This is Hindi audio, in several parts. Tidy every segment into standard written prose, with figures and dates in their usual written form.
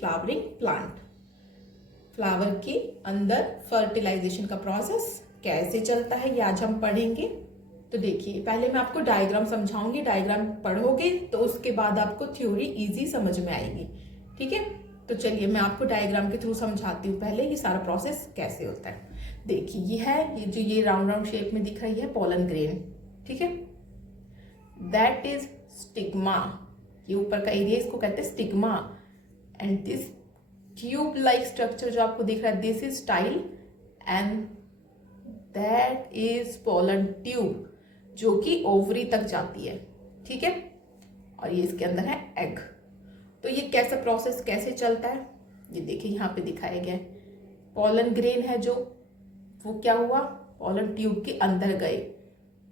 Flowering plant. फ्लावर के अंदर फर्टिलाइजेशन का प्रोसेस कैसे चलता है ये आज हम पढ़ेंगे। तो देखिए, पहले मैं आपको डायग्राम समझाऊंगी, डायग्राम पढ़ोगे तो उसके बाद आपको थ्योरी इजी समझ में आएगी। ठीक है, तो चलिए मैं आपको डायग्राम के थ्रू समझाती हूँ पहले ये सारा प्रोसेस कैसे होता है। देखिए ये है, ये जो ये राउंड राउंड शेप में दिख रही है पोलन ग्रेन। ठीक है, दैट इज स्टिग्मा। ये ऊपर का एरिया इसको कहते हैं stigma. And this tube like structure जो आपको दिख रहा है, this is style and that is pollen tube जो कि ओवरी तक जाती है। ठीक है, और ये इसके अंदर है एग। तो ये कैसा प्रोसेस कैसे चलता है ये देखिए यहाँ पे दिखाया गया है। पोलन ग्रेन है जो, वो क्या हुआ, पोलन ट्यूब के अंदर गए,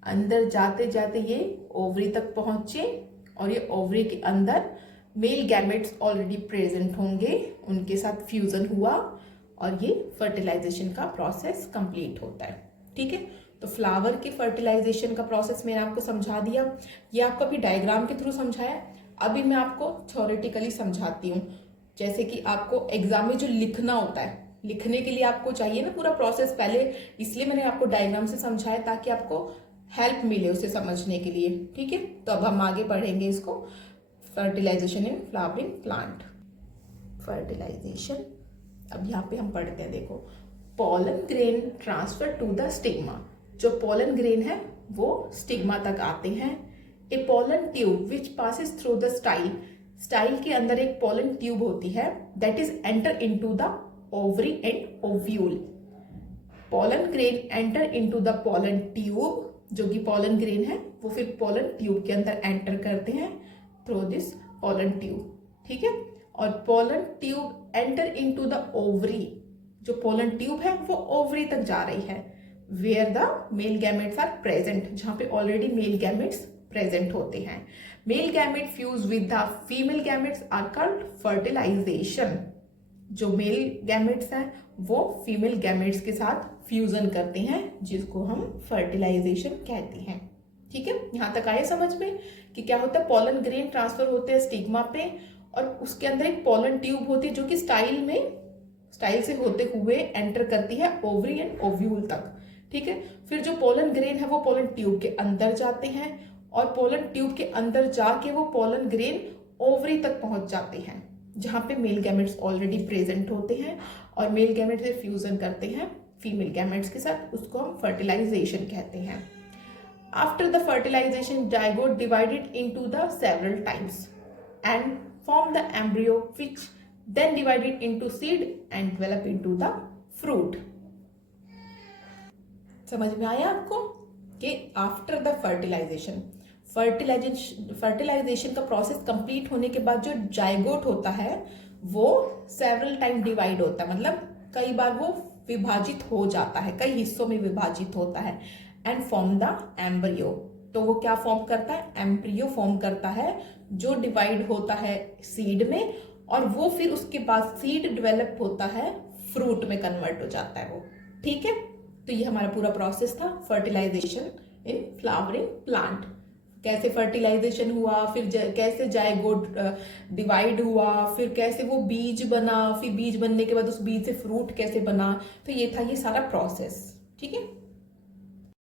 अंदर जाते जाते ये ओवरी तक पहुंचे और ये ओवरी के अंदर मेल गैमेट्स ऑलरेडी प्रेजेंट होंगे, उनके साथ फ्यूजन हुआ और ये फर्टिलाइजेशन का प्रोसेस कंप्लीट होता है। ठीक है, तो फ्लावर के फर्टिलाइजेशन का प्रोसेस मैंने आपको समझा दिया, ये आपको अभी डायग्राम के थ्रू समझाया। अभी मैं आपको थ्योरेटिकली समझाती हूँ, जैसे कि आपको एग्जाम में जो लिखना होता है, लिखने के लिए आपको चाहिए ना पूरा प्रोसेस पहले, इसलिए मैंने आपको डायग्राम से समझाया ताकि आपको हेल्प मिले उसे समझने के लिए। ठीक है, तो अब हम आगे पढ़ेंगे इसको, fertilisation in flowering plant. Fertilisation, अब यहाँ पे हम पढ़ते हैं, देखो, pollen grain transfer to the stigma. जो पोलन ग्रेन है वो स्टिग्मा तक आते हैं। A pollen tube which passes through the style, style के अंदर एक पोलन ट्यूब होती है, that is enter into the ovary and ovule. Pollen grain enter into the pollen tube, जो कि पोलन ग्रेन है वो फिर पोलन ट्यूब के अंदर एंटर करते हैं थ्रू दिस पोलन ट्यूब। ठीक है, और pollen tube enter into the ovary, जो पोलन ट्यूब है वो ओवरी तक जा रही है, where the male gametes are present, जहां पे ऑलरेडी मेल गैमेट्स प्रेजेंट होते हैं। Male gamete fuse with the female gametes are called fertilisation. जो मेल गैमेट्स हैं वो फीमेल गैमेट्स के साथ फ्यूजन करते हैं, जिसको हम फर्टिलाइजेशन कहते हैं। ठीक है, यहां तक आए समझ में कि क्या होता है। पोलन ग्रेन ट्रांसफर होते हैं स्टिग्मा पे और उसके अंदर एक पोलन ट्यूब होती है जो कि स्टाइल से होते हुए एंटर करती है ओवरी एंड ओव्यूल तक। ठीक है, फिर जो पोलन ग्रेन है वो पोलन ट्यूब के अंदर जाते हैं और पोलन ट्यूब के अंदर जाके वो पोलन ग्रेन ओवरी तक पहुंच जाते हैं, जहां पे मेल गैमेट्स ऑलरेडी प्रेजेंट होते हैं और मेल गैमेट से फ्यूजन करते हैं फीमेल गैमेट्स के साथ, उसको हम फर्टिलाइजेशन कहते हैं। After the fertilisation zygote divided into the several times and form the embryo which then divided into seed and develop into the fruit. समझ में आया आपको कि आफ्टर द फर्टिलाइजेशन का प्रोसेस कंप्लीट होने के बाद जो जाइगोट होता है वो सेवरल टाइम डिवाइड होता है, मतलब कई बार वो विभाजित हो जाता है, कई हिस्सों में विभाजित होता है। एंड फॉर्म द एम्ब्रियो, तो वो क्या फॉर्म करता है, एम्ब्रियो फॉर्म करता है जो डिवाइड होता है सीड में, और वो फिर उसके बाद सीड डेवलप होता है, फ्रूट में कन्वर्ट हो जाता है वो। ठीक है, तो ये हमारा पूरा प्रोसेस था फर्टिलाइजेशन इन फ्लावरिंग प्लांट। कैसे फर्टिलाइजेशन हुआ, फिर कैसे जाइगोट डिवाइड हुआ, फिर कैसे वो बीज बना, फिर बीज बनने के बाद उस बीज से फ्रूट कैसे बना, तो ये था ये सारा प्रोसेस। ठीक है।